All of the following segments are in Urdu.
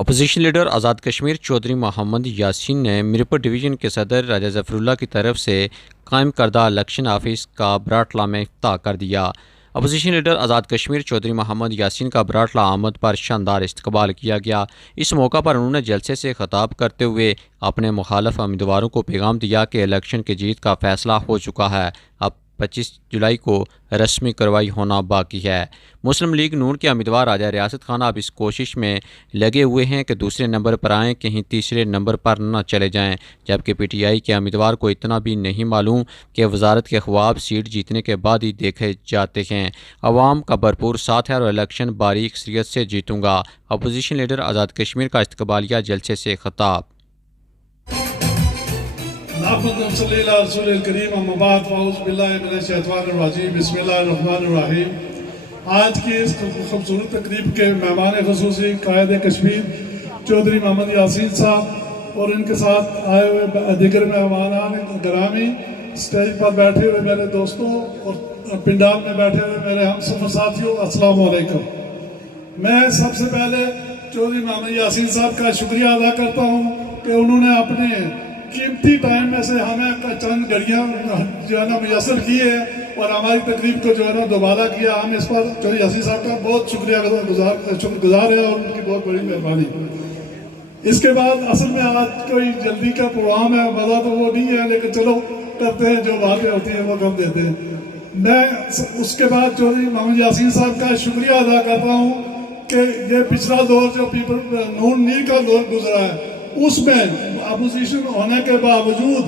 اپوزیشن لیڈر آزاد کشمیر چودھری محمد یاسین نے میرپور ڈویژن کے صدر راجہ ظفر اللہ کی طرف سے قائم کردہ الیکشن آفس کا براٹلا میں افتتاح کر دیا۔ اپوزیشن لیڈر آزاد کشمیر چودھری محمد یاسین کا براٹلا آمد پر شاندار استقبال کیا گیا۔ اس موقع پر انہوں نے جلسے سے خطاب کرتے ہوئے اپنے مخالف امیدواروں کو پیغام دیا کہ الیکشن کی جیت کا فیصلہ ہو چکا ہے، اب 25 جولائی کو رسمی کارروائی ہونا باقی ہے۔ مسلم لیگ نون کے امیدوار راجہ ریاست خان اب اس کوشش میں لگے ہوئے ہیں کہ دوسرے نمبر پر آئیں، کہیں تیسرے نمبر پر نہ چلے جائیں، جبکہ پی ٹی آئی کے امیدوار کو اتنا بھی نہیں معلوم کہ وزارت کے خواب سیٹ جیتنے کے بعد ہی دیکھے جاتے ہیں۔ عوام کا بھرپور ساتھ ہے اور الیکشن باری اکثریت سے جیتوں گا۔ اپوزیشن لیڈر آزاد کشمیر کا استقبالیہ جلسے سے خطاب۔ رسول الکریم اما بعد فاعوذ باللہ من الشیطان الرجیم بسم اللہ الرحمن الرحیم۔ آج کی اس خوبصورت تقریب کے مہمان خصوصی قائد کشمیر چودھری محمد یاسین صاحب اور ان کے ساتھ آئے ہوئے دیگر مہمانان گرامی، اسٹیج پر بیٹھے ہوئے میرے دوستوں اور پنڈال میں بیٹھے ہوئے میرے ہم سفر ساتھیوں، السلام علیکم۔ میں سب سے پہلے چودھری محمد یاسین صاحب کا شکریہ ادا کرتا ہوں کہ انہوں نے اپنے قیمتی ٹائم میں سے ہمیں چند گھڑیاں جو ہے نا میسر کی ہے اور ہماری تقریب کو جو ہے نا دوبارہ کیا۔ ہم اس پر چودھری یاسین صاحب کا بہت شکریہ گزار ہے اور ان کی بہت بڑی مہربانی۔ اس کے بعد اصل میں آج کوئی جلدی کا پروگرام ہے، مزہ تو وہ نہیں ہے، لیکن چلو کرتے ہیں، جو باتیں ہوتی ہیں وہ کم دیتے ہیں۔ میں اس کے بعد چودھری محمد یاسین صاحب کا شکریہ ادا کرتا ہوں کہ یہ پچھلا دور جو پیپل نون لیگ کا دور گزرا ہے، اس میں اپوزیشن ہونے کے باوجود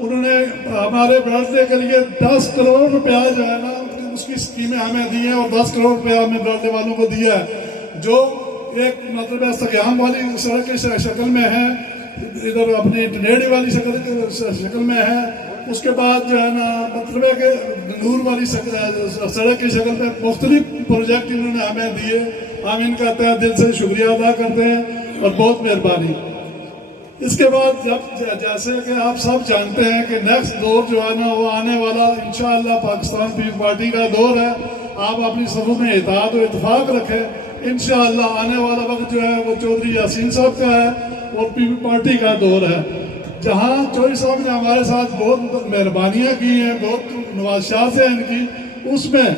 انہوں نے ہمارے برتھڈے کے لیے 10 کروڑ روپیہ جو ہے نا اس کی اسکیمیں ہمیں دی ہیں اور 10 کروڑ روپیہ ہمیں برتھڈے والوں کو دیا ہے، جو ایک مطلب سگیام والی سڑک کی شکل میں ہے، ادھر اپنی ٹنیڈی والی شکل میں ہے۔ اس کے بعد جو ہے نا مطلب ہے کہ نور والی سڑک کی شکل میں مختلف پروجیکٹ انہوں نے ہمیں دیے۔ ہم ان کا تہ دل سے شکریہ ادا کرتے ہیں اور بہت مہربانی۔ اس کے بعد جیسے کہ آپ سب جانتے ہیں کہ نیکسٹ دور جو ہے نا وہ آنے والا انشاءاللہ پاکستان پیپل پارٹی کا دور ہے۔ آپ اپنی صفوں میں اتحاد و اتفاق رکھیں، انشاءاللہ آنے والا وقت جو ہے وہ چودھری یاسین صاحب کا ہے اور پیپل پارٹی کا دور ہے۔ جہاں چودھری صاحب نے ہمارے ساتھ بہت مہربانیاں کی ہیں، بہت نوازشات ہیں ان کی، اس میں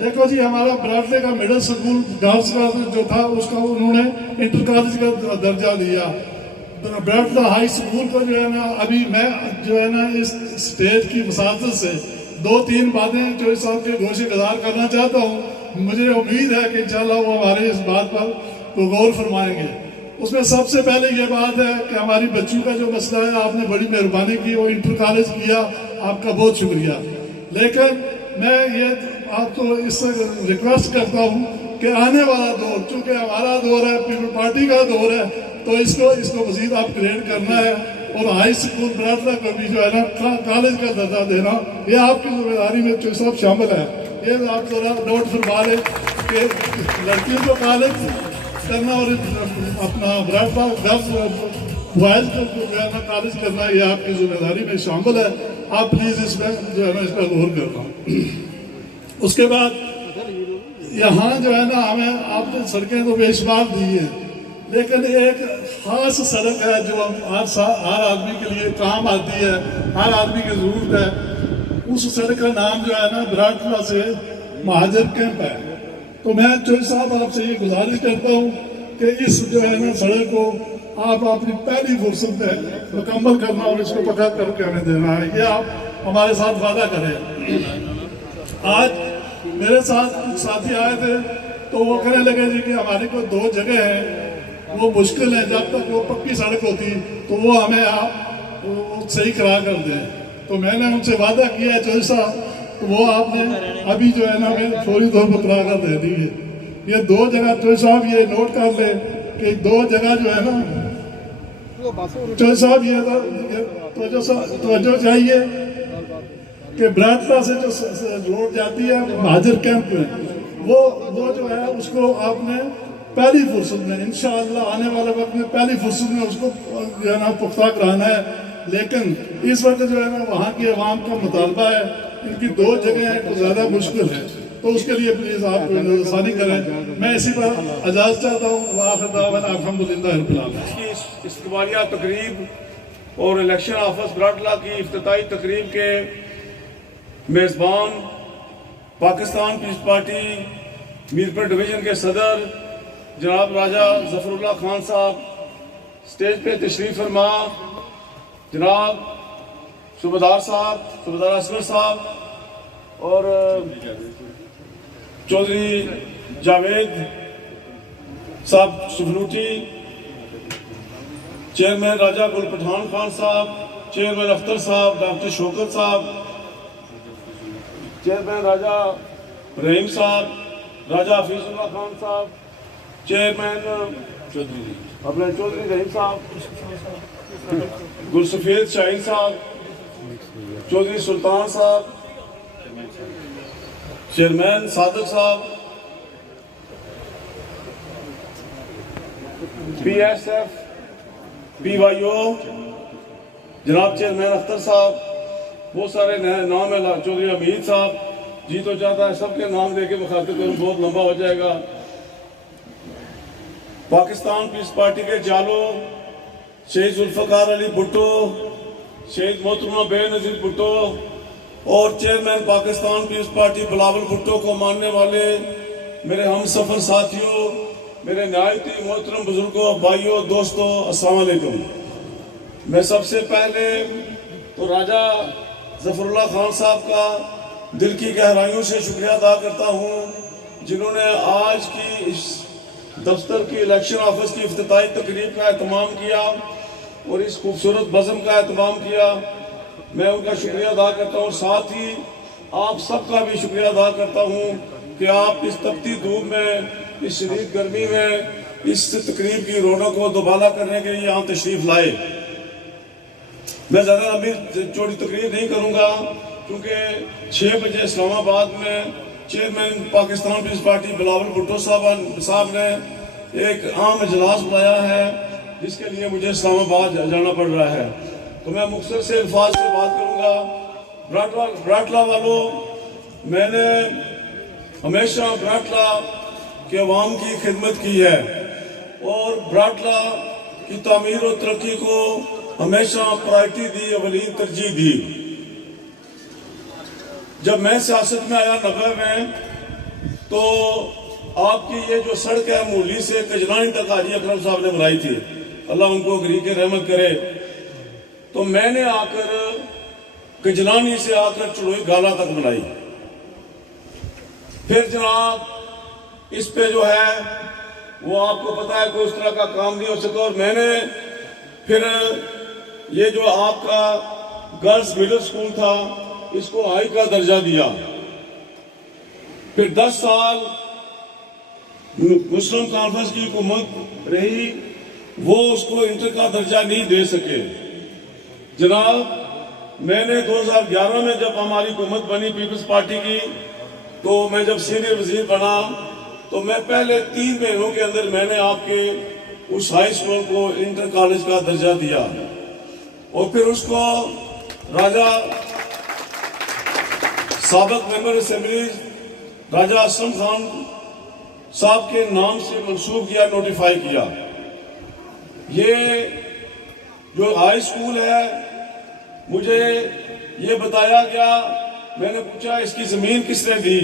دیکھو جی ہمارا برادری کا مڈل سکول گرلز کا جو تھا اس کا انہوں نے انٹر کالج کا درجہ دیا۔ برادری ہائی سکول کو جو ہے نا ابھی میں جو ہے نا اس اسٹیج کی مساطت سے 2-3 باتیں چودھری صاحب کے گوشِ گزار کرنا چاہتا ہوں۔ مجھے امید ہے کہ انشاءاللہ وہ ہمارے اس بات پر غور فرمائیں گے۔ اس میں سب سے پہلے یہ بات ہے کہ ہماری بچیوں کا جو مسئلہ ہے، آپ نے بڑی مہربانی کی، وہ انٹر کالج کیا، آپ کا بہت شکریہ۔ لیکن میں یہ آپ کو اس سے ریکویسٹ کرتا ہوں کہ آنے والا دور، چونکہ ہمارا دور ہے، پیپل پارٹی کا دور ہے، تو اس کو مزید اپ گریڈ کرنا ہے اور ہائی سکول برادرہ کو بھی جو ہے نا کالج کا درجہ دینا، یہ آپ کی ذمہ داری میں چودھری صاحب شامل ہے۔ یہ آپ ذرا نوٹ فرما لیں کہ لڑکیوں کو کالج کرنا اور اپنا برادرہ گرلز بوائز کو جو ہے نا کالج کرنا، یہ آپ کی ذمہ داری میں شامل ہے۔ آپ پلیز اس میں جو ہے نا اس کا غور کرنا۔ اس کے بعد یہاں جو ہے نا ہمیں آپ نے سڑکیں تو بے شمار دی ہیں، لیکن ایک خاص سڑک ہے جو ہر آدمی کے لیے کام آتی ہے، ہر آدمی کی ضرورت ہے۔ اس سڑک کا نام جو ہے نا براٹلا سے مہاجر کیمپ ہے۔ تو میں چودھری صاحب آپ سے یہ گزارش کرتا ہوں کہ اس جو ہے نا سڑک کو آپ اپنی پہلی فرصت میں مکمل کرنا اور اس کو پکا کر کے ہمیں دینا ہے، یہ آپ ہمارے ساتھ وعدہ کریں۔ آج میرے ساتھ ساتھی آئے تھے تو وہ کہنے لگے جی کہ ہماری کو 2 جگہ ہیں، وہ مشکل ہے، جب تک وہ پکی سڑک ہوتی تو وہ ہمیں آپ صحیح کرا کر دیں۔ تو میں نے ان سے وعدہ کیا ہے چودھری صاحب، وہ آپ نے ابھی جو ہے نا ہمیں فوری طور پر کرا کر دے دی ہے۔ یہ 2 جگہ چودھری صاحب یہ نوٹ کر لیں کہ 2 جگہ جو ہے نا چودھری صاحب یہ توجہ چاہیے کہ برادرہ سے جو روڈ جاتی ہے مہاجر کیمپ میں، وہ جو ہے اس کو آپ نے پہلی فرصت میں انشاءاللہ آنے والے وقت میں پہلی فرصت میں اس کو جو ہے نا پختہ کرانا ہے۔ لیکن اس وقت جو ہے نا وہاں کی عوام کا مطالبہ ہے، ان کی 2 جگہیں زیادہ مشکل ہے، تو اس کے لیے پلیز آپ نظر ثانی کریں. میں اسی پر اجازت چاہتا ہوں. وآخر دعوانا الحمدللہ رب العالمین. اس کی استقبالیہ تقریب اور الیکشن آفس براٹلا کی افتتاحی تقریب کے میزبان پاکستان پیپلز پارٹی میرپور ڈویژن کے صدر جناب راجہ ظفر اللہ خان صاحب، سٹیج پہ تشریف فرما جناب صوبیدار صاحب، صوبیدار اصغر صاحب اور چودھری جاوید صاحب سفروٹی، چیئرمین راجہ گل پٹھان خان صاحب، چیئرمین اختر صاحب، ڈاکٹر شوکت صاحب، چیئرمین راجہ رحیم صاحب، راجہ حفیظ اللہ خان صاحب، چیئرمین اپنے چودھری رحیم صاحب، گلسفید شاہین صاحب، چودھری سلطان صاحب، چیئرمین صادق صاحب، P S F P Y O جناب چیئرمین اختر صاحب، بہت سارے نام ہے، چودھری حمید صاحب، جی تو چاہتا ہے سب کے نام دے کے مخاطب کروں، بہت لمبا ہو جائے گا. پاکستان پیپلز پارٹی کے جالو شہید ذوالفقار علی بھٹو، شہید محترمہ بے نظیر بھٹو اور چیئرمین پاکستان پیپلز پارٹی بلاول بھٹو کو ماننے والے میرے ہم سفر ساتھیوں، میرے نہایت ہی محترم بزرگوں، بھائیوں، دوستوں، السلام علیکم. میں سب سے پہلے تو راجہ ظفر اللہ خان صاحب کا دل کی گہرائیوں سے شکریہ ادا کرتا ہوں، جنہوں نے آج کی اس دفتر کی الیکشن آفس کی افتتاحی تقریب کا اہتمام کیا اور اس خوبصورت بزم کا اہتمام کیا. میں ان کا شکریہ ادا کرتا ہوں، ساتھ ہی آپ سب کا بھی شکریہ ادا کرتا ہوں کہ آپ اس تپتی دھوپ میں، اس شدید گرمی میں اس تقریب کی رونق کو دوبالا کرنے کے لیے یہاں تشریف لائے. میں زیادہ لمبی چوڑی تقریر نہیں کروں گا کیونکہ 6 بجے اسلام آباد میں چیئرمین پاکستان پیپلز پارٹی بلاول بھٹو صاحب نے ایک عام اجلاس بلایا ہے جس کے لیے مجھے اسلام آباد جانا پڑ رہا ہے. تو میں مختصر سے الفاظ سے بات کروں گا. براٹلا والوں، میں نے ہمیشہ براٹلا کے عوام کی خدمت کی ہے اور براٹلا کی تعمیر و ترقی کو ہمیشہ پرائرٹی دی، اولین ترجیح دی. جب میں سیاست میں آیا 90 میں تو آپ کی یہ جو سڑک ہے مولی سے کجلانی تک حاجی اکرم صاحب نے بنائی تھی، اللہ ان کو گری کے رحمت کرے. تو میں نے آ کر کجلانی سے آ کر چڑوئی گالا تک بنائی. پھر جناب اس پہ جو ہے وہ آپ کو پتا ہے کوئی اس طرح کا کام نہیں ہو سکا اور میں نے پھر یہ جو آپ کا گرلز مڈل سکول تھا اس کو ہائی کا درجہ دیا. پھر 10 سال مسلم کانفرنس کی حکومت رہی، وہ اس کو انٹر کا درجہ نہیں دے سکے. جناب میں نے 2011 میں جب ہماری حکومت بنی پیپلز پارٹی کی تو میں جب سینئر وزیر بنا تو میں پہلے 3 مہینوں کے اندر میں نے آپ کے اس ہائی اسکول کو انٹر کالج کا درجہ دیا اور پھر اس کو راجہ سابق ممبر اسمبلی راجہ اسلم خان صاحب کے نام سے منسوب کیا، نوٹیفائی کیا. یہ جو ہائی اسکول ہے مجھے یہ بتایا گیا، میں نے پوچھا اس کی زمین کس نے دی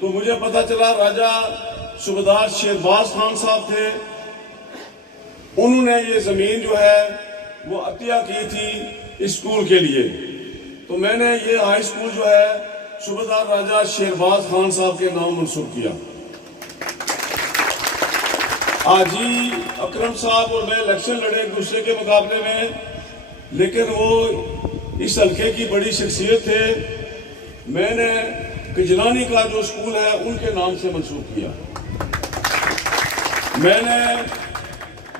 تو مجھے پتا چلا راجہ صوبیدار شہباز خان صاحب تھے، انہوں نے یہ زمین جو ہے وہ عطیہ کی تھی اسکول کے لیے. تو میں نے یہ ہائی اسکول جو ہے صوبیدار راجہ شہباز خان صاحب کے نام منسوب کیا. حاجی اکرم صاحب اور میں الیکشن لڑے ایک دوسرے کے مقابلے میں، لیکن وہ اس حلقے کی بڑی شخصیت تھے. میں نے کجلانی کا جو اسکول ہے ان کے نام سے منسوب کیا. میں نے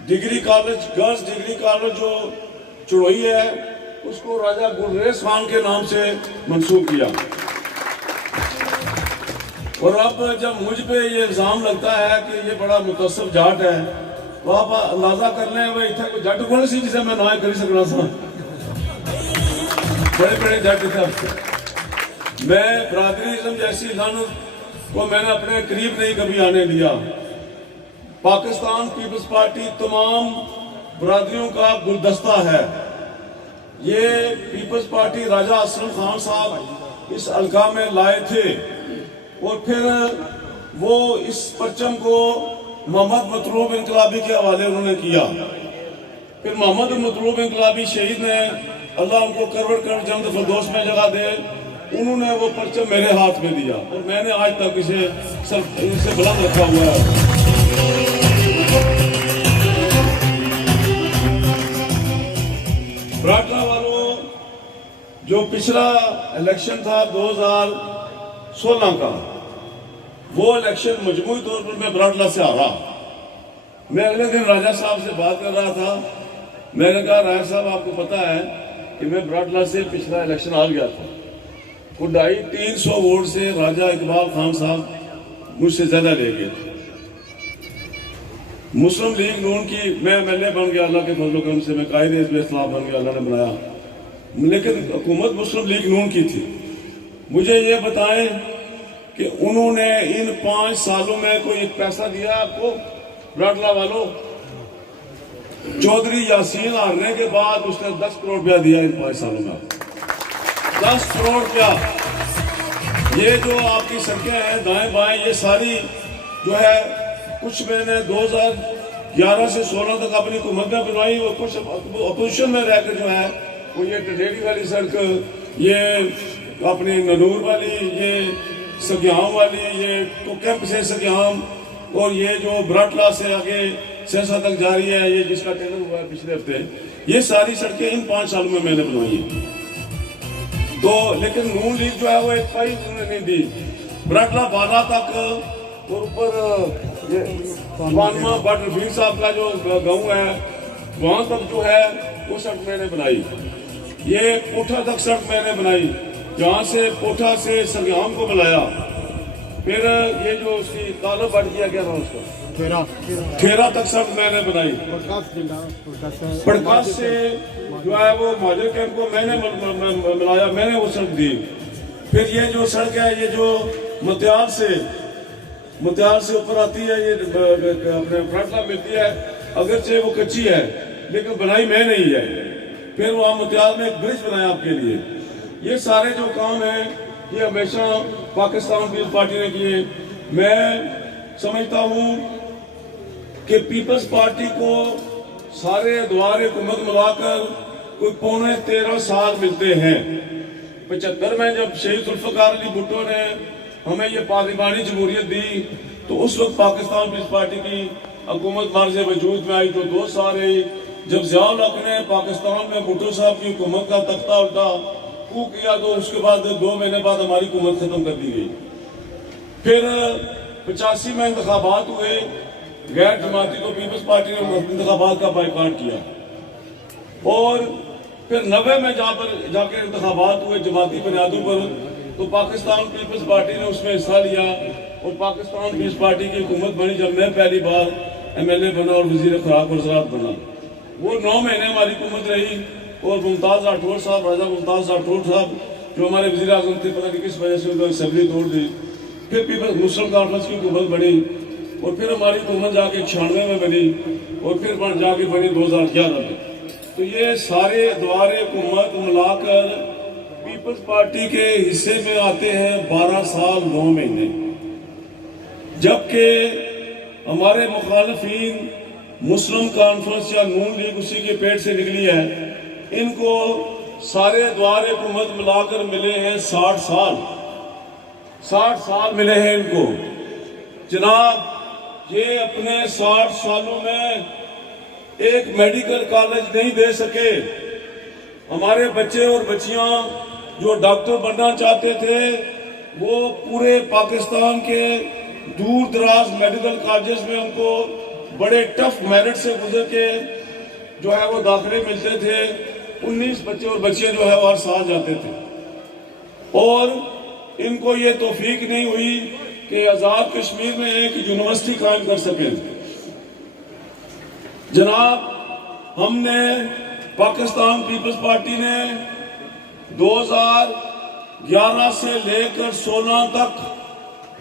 degree college, girls degree college جو چڑوئی ہے اس کو راجہ گلریز خان کے نام سے منسوب کیا. اور اب جب مجھ پہ یہ الزام لگتا ہے کہ یہ بڑا متصف جاٹ ہے تو آپ اندازہ کر لیں وہ اتنا کوئی جٹ کون سی جسے میں نہ کر سکنا سا، بڑے بڑے جٹ تھے. میں برادری ازم جیسی لانت کو میں نے اپنے قریب نہیں کبھی آنے دیا. پاکستان پیپلز پارٹی تمام برادریوں کا گلدستہ ہے. یہ پیپلز پارٹی راجہ اسلم خان صاحب اس حلقہ میں لائے تھے اور پھر وہ اس پرچم کو محمد مطلوب انقلابی کے حوالے انہوں نے کیا. پھر محمد مطلوب انقلابی شہید نے, اللہ ان کو کروڑ کروڑ جنت فردوس میں جگہ دے, انہوں نے وہ پرچم میرے ہاتھ میں دیا اور میں نے آج تک اسے بلند رکھا ہوا ہے. براٹلا والوں, جو پچھلا الیکشن تھا 2016 کا, وہ الیکشن مجموعی طور پر میں براٹلا سے ہارا. میں اگلے دن راجہ صاحب سے بات کر رہا تھا. میں نے کہا راجہ صاحب آپ کو پتا ہے کہ میں براٹلا سے پچھلا الیکشن ہار گیا تھا. 250-300 ووٹ سے راجہ اقبال خان صاحب مجھ سے زیادہ لے گئے. مسلم لیگ نون کی میں ایم ایل اے بن گیا اللہ کے فضل و کرم سے, میں قائد حزب اصلاح بن گیا, اللہ نے بنایا, لیکن حکومت مسلم لیگ نون کی تھی. مجھے یہ بتائیں کہ انہوں نے ان 5 سالوں میں کوئی ایک پیسہ دیا آپ کو براٹلا والوں؟ چودھری یاسین ہارنے کے بعد اس نے 10 کروڑ روپیہ دیا ان 5 سالوں میں. 10 کروڑ روپیہ. یہ جو آپ کی سڑکیں ہیں دائیں بائیں, یہ ساری جو ہے کچھ میں نے 2011 سے 16 تک اپنی حکومت میں بنوائی, اور کچھ اپوزیشن میں رہ کر جو ہے وہ یہ ٹڈیری والی سڑک, یہ اپنی ننور والی, یہ سگیام والی, یہ کیمپ سے سگیام, اور یہ جو براٹلا سے آگے سہسا تک جا رہی ہے, یہ جس کا ٹینڈر ہوا ہے پچھلے ہفتے, یہ ساری سڑکیں ان 5 سالوں میں نے بنوائی ہیں. تو لیکن نون لیگ جو ہے وہ ایک پائی انہوں نے نہیں دی. براٹلا بالا تک اور اوپر وانما بٹ رفیق صاحب کا جو گاؤں ہے وہاں تک جو ہے وہ سڑک میں نے بنائی. یہ کوٹھا تک سڑک میں نے بنائی, جہاں سے کوٹھا سے سگیام کو بلایا. پھر یہ جو اس کی کالو بٹ کیا گیا تھا اس کا کھیرا تک سڑک میں نے بنائی. پڑکاس سے جو ہے وہ مہاجر کیمپ کو میں نے ملایا, میں نے وہ سڑک دی. پھر یہ جو سڑک ہے یہ جو متیال سے اوپر آتی ہے, یہ اپنے براٹلا ملتی ہے, اگرچہ وہ کچی ہے لیکن بنائی میں نہیں ہے. پھر وہاں متیال میں ایک برج بنایا آپ کے لیے. یہ سارے جو کام ہیں یہ ہمیشہ پاکستان پیپلز پارٹی نے کیے. میں سمجھتا ہوں کہ پیپلز پارٹی کو سارے ادوار حکومت ملا کر کوئی 13.5 سال ملتے ہیں. 75 میں جب شہید ذوالفقار علی بھٹو نے ہمیں یہ پارلیمانی جمہوریت دی تو اس وقت پاکستان پیپلز پارٹی کی حکومت مارز وجود میں آئی تو 2 سال رہی. جب ضیاء الحق نے پاکستان میں بھٹو صاحب کی حکومت کا تختہ الٹا کو کیا تو اس کے بعد 2 مہینے بعد ہماری حکومت ختم کر دی گئی. پھر 85 میں انتخابات ہوئے, غیر جماعتی کو پیپلز پارٹی نے انتخابات کا بائیکاٹ کیا. اور پھر 90 میں جا کے انتخابات ہوئے جماعتی بنیادوں پر, تو پاکستان پیپلز پارٹی نے اس میں حصہ لیا اور پاکستان پیپلز پارٹی کی حکومت بنی. جب میں پہلی بار ایم ایل اے بنا اور وزیر خوراک اور زراعت بنا, وہ 9 مہینے ہماری حکومت رہی. اور ممتاز راٹھوڑ صاحب, راجہ ممتاز راٹھوڑ صاحب جو ہمارے وزیر اعظم تھے, پتہ نہیں کس وجہ سے انہوں نے اسمبلی توڑ دی. پھر پیپلز مسلم کانفرنس کی حکومت بنی اور پھر ہماری حکومت جا کے 96 میں بنی اور پھر جا کے بنی 2011 میں. تو یہ سارے ادوار حکومت ملا کر پیپلز پارٹی کے حصے میں آتے ہیں 12 سال 9 مہینے. جبکہ ہمارے مخالفین مسلم کانفرنس یا نون لیگ اسی کے پیٹ سے نکلی ہے, ان کو سارے ادوار حکومت ملا کر ملے ہیں 60 سال. 60 سال ملے ہیں ان کو. جناب یہ اپنے 60 سالوں میں ایک میڈیکل کالج نہیں دے سکے. ہمارے بچے اور بچیاں جو ڈاکٹر بننا چاہتے تھے وہ پورے پاکستان کے دور دراز میڈیکل کالجز میں ان کو بڑے ٹف میرٹ سے گزر کے جو ہے وہ داخلے ملتے تھے. 19 بچے اور بچیاں جو ہے وہ ہر سال جاتے تھے اور ان کو یہ توفیق نہیں ہوئی کہ آزاد کشمیر میں ایک یونیورسٹی قائم کر سکیں. جناب ہم نے پاکستان پیپلز پارٹی نے 2011 سے لے کر 16 تک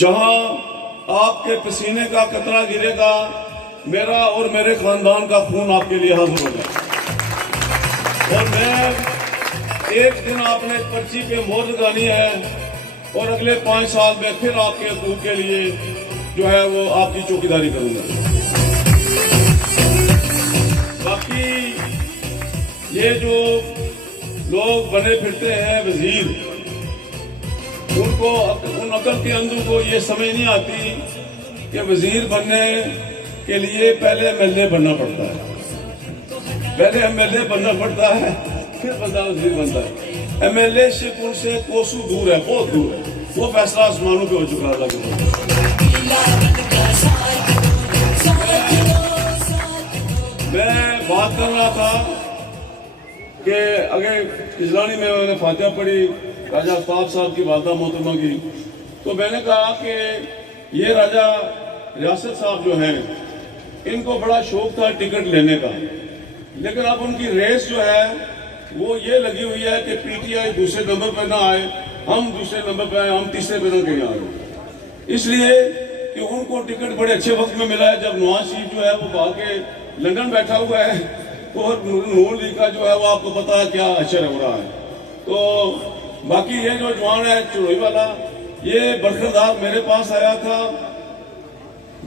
جہاں آپ کے پسینے کا قطرہ گرے گا میرا اور میرے خاندان کا خون آپ کے لیے حاضر ہوگا. اور میں ایک دن آپ نے پرچی پہ مہر لگانی ہے اور اگلے 5 سال میں پھر آپ کے حقوق کے لیے جو ہے وہ آپ کی چوکیداری کروں گا. باقی یہ جو لوگ بنے پھرتے ہیں وزیر، ان عقل کے اندر کو یہ سمجھ نہیں آتی کہ وزیر بننے کے لیے پہلے ایم ایل اے بننا پڑتا ہے، پہلے ایم ایل اے بننا پڑتا ہے پھر بندہ وزیر بنتا ہے. ایم ایل اے شپ ان سے کوسوں دور ہے، بہت دور ہے. وہ فیصلہ آسمانوں پہ ہو چکا اللہ کے بعد. میں بات کر رہا تھا کہ اگر اجلانی میں نے فاتحہ پڑھی راجہ آفتاب صاحب کی والدہ محترمہ کی، تو میں نے کہا کہ یہ راجہ ریاست صاحب جو ہیں ان کو بڑا شوق تھا ٹکٹ لینے کا، لیکن اب ان کی ریس جو ہے وہ یہ لگی ہوئی ہے کہ پی ٹی آئی دوسرے نمبر پہ نہ آئے، ہم دوسرے نمبر پہ آئے، ہم تیسرے پہ نہ کہیں آئے. اس لیے کہ ان کو ٹکٹ بڑے اچھے وقت میں ملا ہے جب نواز شریف جو ہے وہ بھاگ کے لندن بیٹھا ہوا ہے اور نون لیگ کا جو ہے وہ آپ کو پتا ہے کیا اشر ہو رہا ہے. تو باقی یہ جو جوان ہے چڑوئی والا، یہ برخردار میرے پاس آیا تھا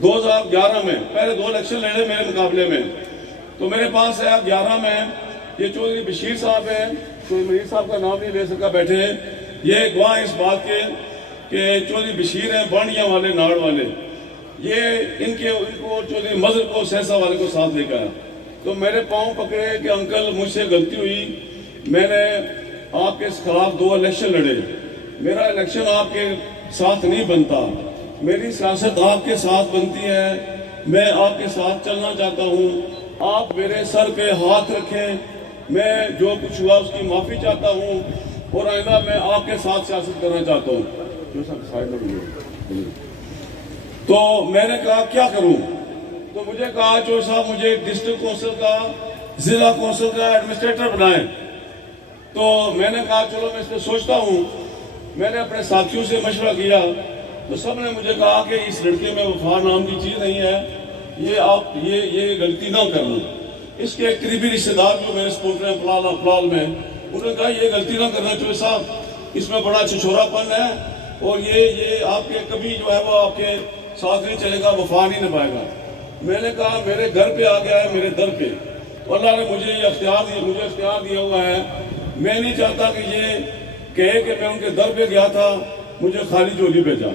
2011 میں، پہلے 2 الیکشن لڑے میرے مقابلے میں، تو میرے پاس آیا 11 میں. یہ چودھری بشیر صاحب ہیں، چودھری منیر صاحب کا نام نہیں لے سکا بیٹھے ہیں، یہ گواہ اس بات کے کہ چودھری بشیر ہیں بانڈیاں والے، ناڑ والے، یہ ان کو چودھری مظہر کو سہسا والے کو ساتھ لے کے آیا. تو میرے پاؤں پکڑے کہ انکل مجھ سے غلطی ہوئی، میں نے آپ کے خلاف 2 الیکشن لڑے، میرا الیکشن آپ کے ساتھ نہیں بنتا، میری سیاست آپ کے ساتھ بنتی ہے، میں آپ کے ساتھ چلنا چاہتا ہوں، آپ میرے سر پہ ہاتھ رکھیں، میں جو کچھ ہوا اس کی معافی چاہتا ہوں اور آئندہ میں آپ کے ساتھ سیاست کرنا چاہتا ہوں. تو میں نے کہا کیا کروں؟ تو مجھے کہا جو صاحب مجھے ڈسٹرکٹ کونسل کا، ضلع کونسل کا ایڈمنسٹریٹر بنائیں. تو میں نے کہا چلو میں اس پہ سوچتا ہوں. میں نے اپنے ساتھیوں سے مشورہ کیا تو سب نے مجھے کہا کہ اس لڑکے میں وفا نام کی چیز نہیں ہے، یہ آپ یہ غلطی نہ کرنا. اس کے قریبی رشتہ دار جو میرے سپورٹر ہیں فلال میں، انہوں نے کہا یہ غلطی نہ کرنا چوہے صاحب، اس میں بڑا چھچورا پن ہے اور یہ آپ کے کبھی جو ہے وہ آپ کے ساتھ نہیں چلے گا، وفا نہیں نبھائے گا. میں نے کہا میرے گھر پہ آ گیا ہے، میرے در پہ، تو اللہ نے مجھے یہ اختیار دیا ہوا ہے. میں نہیں چاہتا کہ یہ کہے کہ میں ان کے در پہ گیا تھا مجھے خالی جولی بھیجا.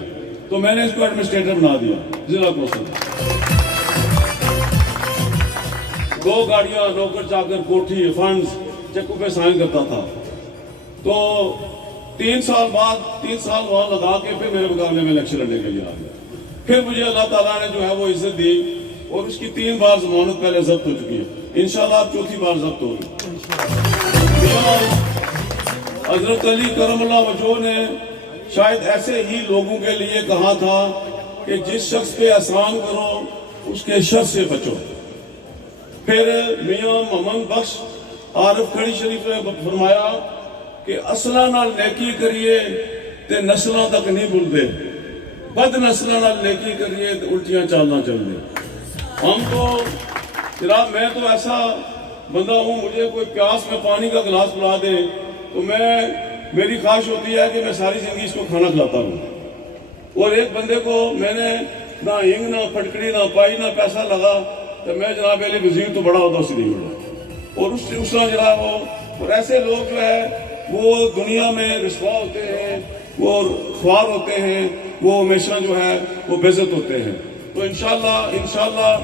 تو میں نے اس کو ایڈمنسٹریٹر بنا دیا ضلع کونسل. 2 گاڑیاں، نوکر چاکر، کوٹھی، فنڈز چیکوں پہ سائن کرتا تھا. تو 3 سال بعد 3 سال وہاں لگا کے پھر میرے مقابلے میں الیکشن لڑنے کے لیے آ گیا. پھر مجھے اللہ تعالیٰ نے جو ہے وہ عزت دی اور اس کی 3 بار ضمانت پہلے ضبط ہو چکی ہے، انشاءاللہ اب 4تھی بار ضبط ہوگی. حضرت علی کرم اللہ وجہہ نے شاید ایسے ہی لوگوں کے لیے کہا تھا کہ جس شخص پہ احسان کرو اس کے شر سے بچو. پھر میاں محمد بخش عارف کھڑی شریف نے فرمایا کہ اصلہ نال نیکی کریے تے نسلوں تک نہیں بھولتے، بد نسلوں نال نیکی کریے تے الٹیاں چالنا چلتے. ہم تو جناب میں تو ایسا بندہ ہوں، مجھے کوئی پیاس میں پانی کا گلاس پلا دے تو میری خواہش ہوتی ہے کہ میں ساری زندگی اس کو کھانا کھلاتا ہوں. اور ایک بندے کو میں نے نہ ہنگ، نہ پھٹکڑی، نہ پائی، نہ پیسہ لگا تو میں جناب علی وزیر تو بڑا ہوتا، اسے نہیں بڑا. اور اس طرح جناب اور ایسے لوگ جو ہے وہ دنیا میں رسوا ہوتے ہیں، وہ خوار ہوتے ہیں، وہ ہمیشہ جو ہے وہ بے عزت ہوتے ہیں. تو انشاءاللہ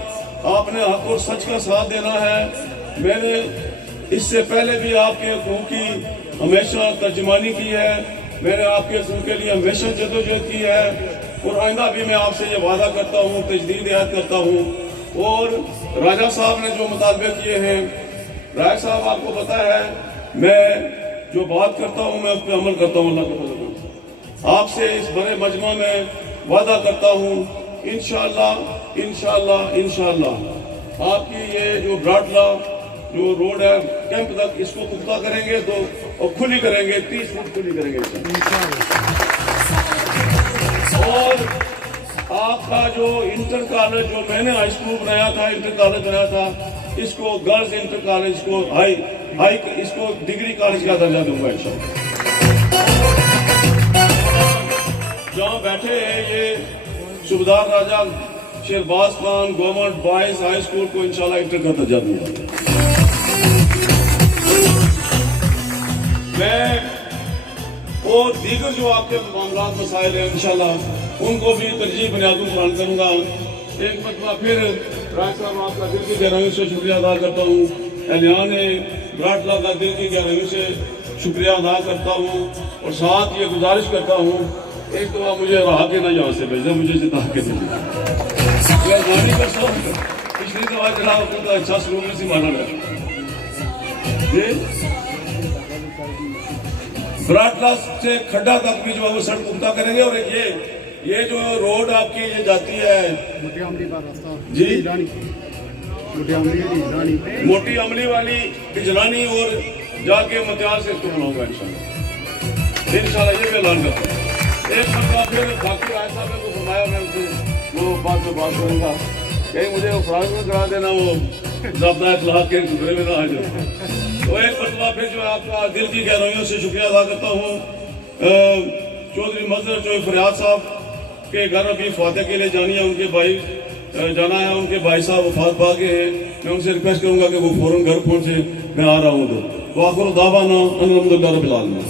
آپ نے حق اور سچ کا ساتھ دینا ہے. میں نے اس سے پہلے بھی آپ کے حقوق کی ہمیشہ ترجمانی کی ہے، میں نے آپ کے حقوق کے لیے ہمیشہ جدوجہد کی ہے اور آئندہ بھی میں آپ سے یہ وعدہ کرتا ہوں، تجدید عہد کرتا ہوں. اور راجہ صاحب نے جو مطالبے کیے ہیں، رائے صاحب آپ کو پتا ہے میں جو بات کرتا ہوں میں اس پہ عمل کرتا ہوں. اللہ کے فضل سے آپ سے اس بڑے مجمع میں وعدہ کرتا ہوں انشاءاللہ آپ کی یہ جو براٹلا جو روڈ ہے کیمپ تک اس کو پختہ کریں گے تو اور کھلی کریں گے، 30 فٹ کھلی کریں گے. اور آپ کا جو انٹر کالج جو میں نے ہائی اسکول بنایا تھا، انٹر کالج بنایا تھا، اس کو گرلز انٹر کالج کو اس کو ڈگری کالج کا درجہ دوں گا انشاءاللہ۔ جہاں بیٹھے ہیں یہ صوبیدار Raja Shehrbaz Khan government boys high school کو انشاءاللہ انٹر کا درجہ دوں گا۔ میں اور دیگر جو آپ کے معاملات مسائل ہیں انشاءاللہ ان کو بھی ترجیح بنیادوں پر حل کروں گا۔ ایک مرتبہ پھر راج صاحب آپ کا دل کی گہرائیوں سے شکریہ ادا کرتا ہوں، اہلیان براٹلا کا دل کی گہرائیوں سے شکریہ ادا کرتا ہوں، اور ساتھ یہ گزارش کرتا ہوں ایک دفعہ مجھے رہا کے نہ یہاں سے بھیجیں، مجھے جتا کے دیں۔ پچھلی دفعہ چلا ہوتا تھا اچھا سلوک میں سے مانا گیا براٹلا سے کھڈا تک بھی جو ہے وہ سڑک پختہ کریں گے، اور یہ جو روڈ آپ کی یہ جاتی ہے جی موٹی عملی والی بجلانی اور جا کے متیار سے اس کو بناؤں گا انشاءاللہ یہ بھی اعلان کرتا ہوں۔ ایک مرتبہ پھر باقی رائے صاحب نے کو فرمایا، میں ان سے وہ بات میں بات کروں گا، کہیں مجھے افراد میں کرا دینا وہ ضابطہ اخلاق کے گھرے میں نہ آ جائے۔ تو ایک مرتبہ پھر جو آپ کا دل کی گہرائیوں سے شکریہ ادا کرتا ہوں۔ چودھری مظہر چوہے فریاد صاحب کے گھر ابھی فاتح کے لیے جانی ہے، ان کے بھائی جانا ہے، ان کے بھائی صاحب وفات پا گئے ہیں، میں ان سے ریکویسٹ کروں گا کہ وہ فوراً گھر پہنچے، میں آ رہا ہوں تو وآخر دعوانا الحمدللہ رب العالمین۔